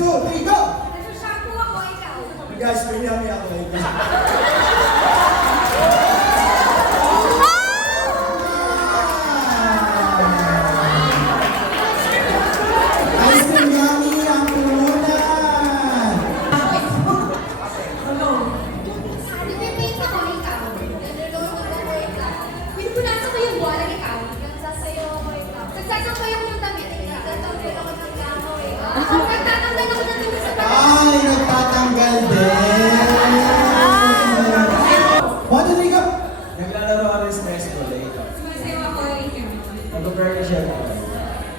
2, 3, go! Nagsushampoo ako, ikaw. Guys, pinami ako ito. Guys, pinami ang punan! Nagpipita ko, ikaw. Nalulunod ako, ikaw. Pinupunasan ko yung wall, ikaw. Nagsasayo ako, ikaw. Nagsasampay ako ng damit, ikaw. Nagtatanggal ako ng gamo, ikaw. Nagtatanggal ako ng damit sa balat. Ay, nagtatanggal din! 1, 2, 3, go! Naglalaro ka rin sa baseball eh. Sumasayo ako, ikaw. Nag-prepare ka siya.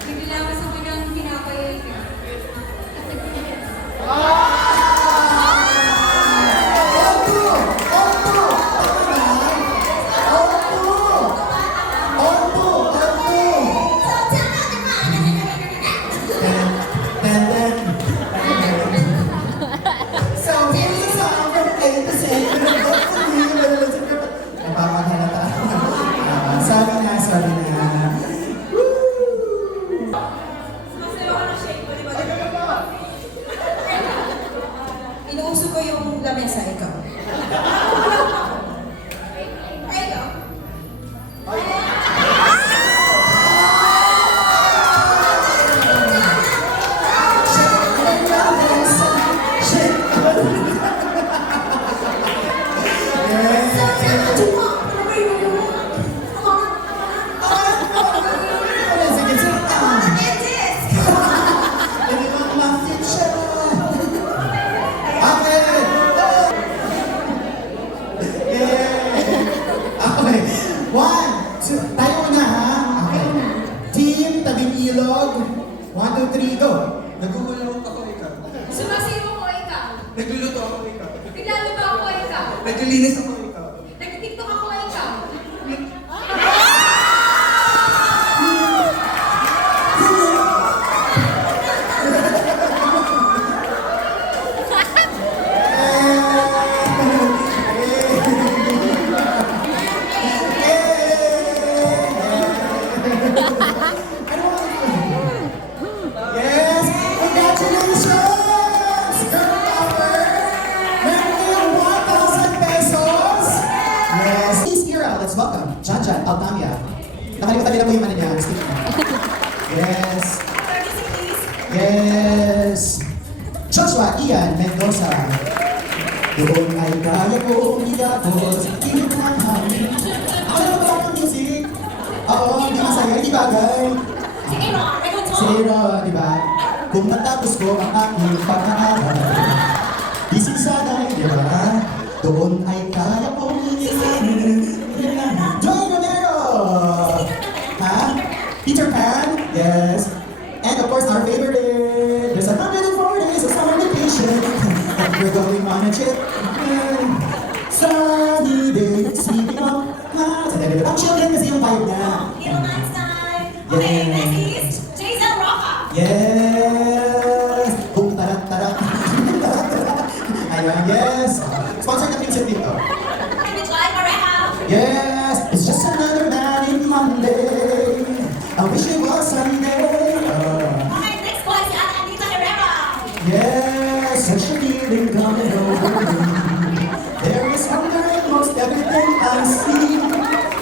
Naglalamas ako ng tinapay, ikaw. Sumasayo ako ng shake ko, di ba? Inuuso ko yung lamesa, ikaw. Ay, ikaw. Tayo na ha? Okay. Team, tabing ilog. 1, 2, 3, go! Nagugulong ako ikaw. Sumasayo ako, ikaw. Nagluluto ako ikaw. Naglalaba ako, ikaw. Naglilinis ako ikaw. Nag-tiktok ako, ikaw. Yes! Congratulations! Girl power! Meron kayong 1,000 pesos! Yes! Miss Ira, let's welcome Janjan Altamia. Nakalimutan nila po yung ano niya, stick niya. Yes! Yes! Joshua Ian Mendoza. Doon ay kaya ko umigapos, hindi ko ng hangin. Ako na ba ang music? Oo, hindi masaya, hindi bagay. Zero, di ba? Kung natapos ko ang aking pag-aaral, isip sana, di ba? Doon ay kaya kong Joy Romero! Ha? Peter Pan? Yes. And of course, our favorite, there's 104 days of summer vacation, and we're going on a trip. Sunny day, sleeping on ang children kasi yung vibe na. Yes. Yes! Boom, tarak, tarak. Ayun, yes. Sponsor na Vincent dito. Yes! It's just another manic Monday. I wish it was Sunday. Yes! Such a feeling coming over me. There is hunger in most everything I see.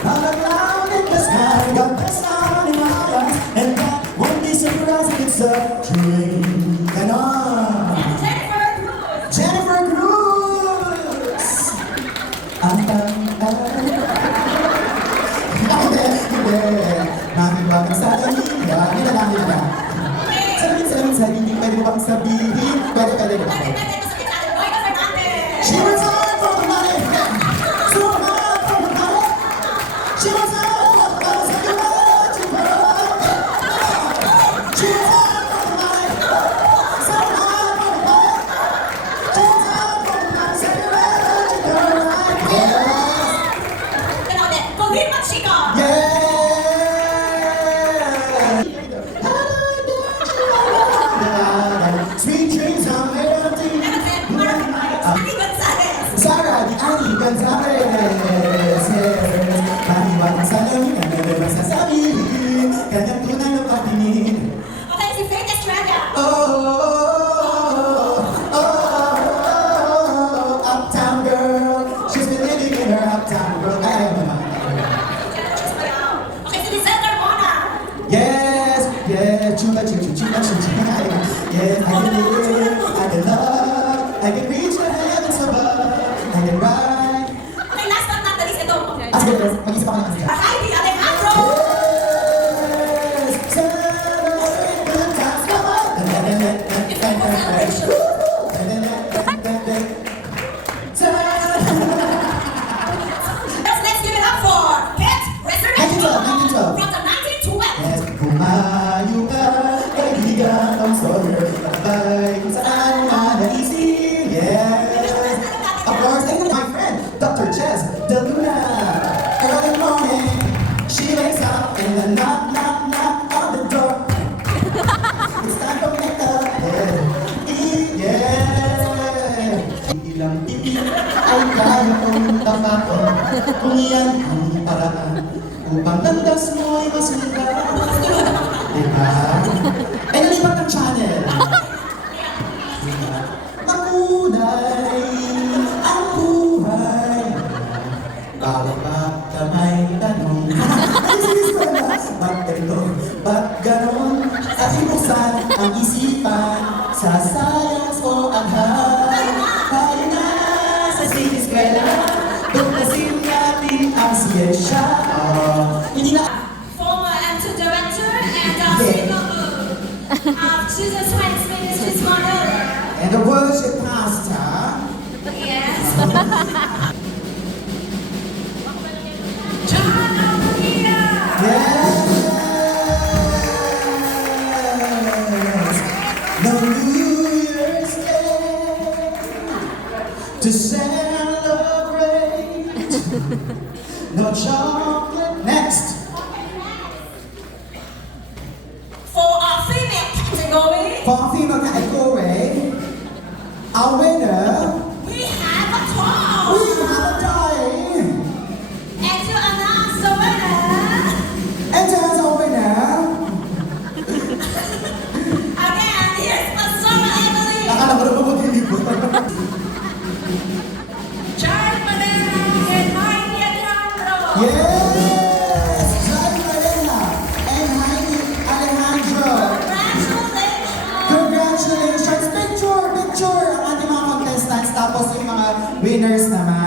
Not a cloud in the sky, got the sun in my eyes, and that won't be surprised if it's a dream. Ganon! Jennifer Cruz! Ang tanda. Hindi. Nakibagang sa amin. Hindi na namin na. Salamin sa hindi pwede mo bang sabihin. Pwede. She was hard for the money. So hard for the money. She was hard for the money. She was hard for the money. So hard for the money. She was hard for the money. So you right. Yeah. Sweet dreams are made of things. Heidi Alejandro! Yes! Celebrate good times, come on! Let's give it up for Pet Resurrection 1912. from the 1912. Yes, bumayo ka, kaibigan ang sawyer. Magbay kung saan man naisip. Yes! Of course, and my friend, Dr. Jess De Luna. Early morning, she wakes up and a knock, knock, knock on the door. It's time to make up bed. Yeah! Ilang tipi ay kaya kong tapakan kung yan ang paraan upang landas mo'y masuka. Diba? Ay, nalipat ng channel. Makulay ang buhay. Bawat ka may tanong. Ay, serious ko na. Ba't ganito? Ba't ganon? At ibuksan ang isipan sa science o agham. Tayo na sa city square. Tuklasin natin ang siyensya. Hindi na. Former actor director and single of Jesus Christ Ministries model. And the worship pastor. Yes. John Almeida. Yes! No New Year's Day to celebrate. No chocolate. Next. For our female category, For female category, our winner, we have a we toss. have a tie. And to announce the winner, And as our winner, again, here's Asama Emily. nakala ko na ba maglilibot? Charles Malena and Heidi Alejandro. Yes! Jai Malena and Heidi Alejandro. Congratulations. Congratulations! Picture! Picture! Ang ating mga contestants tapos yung mga winners naman.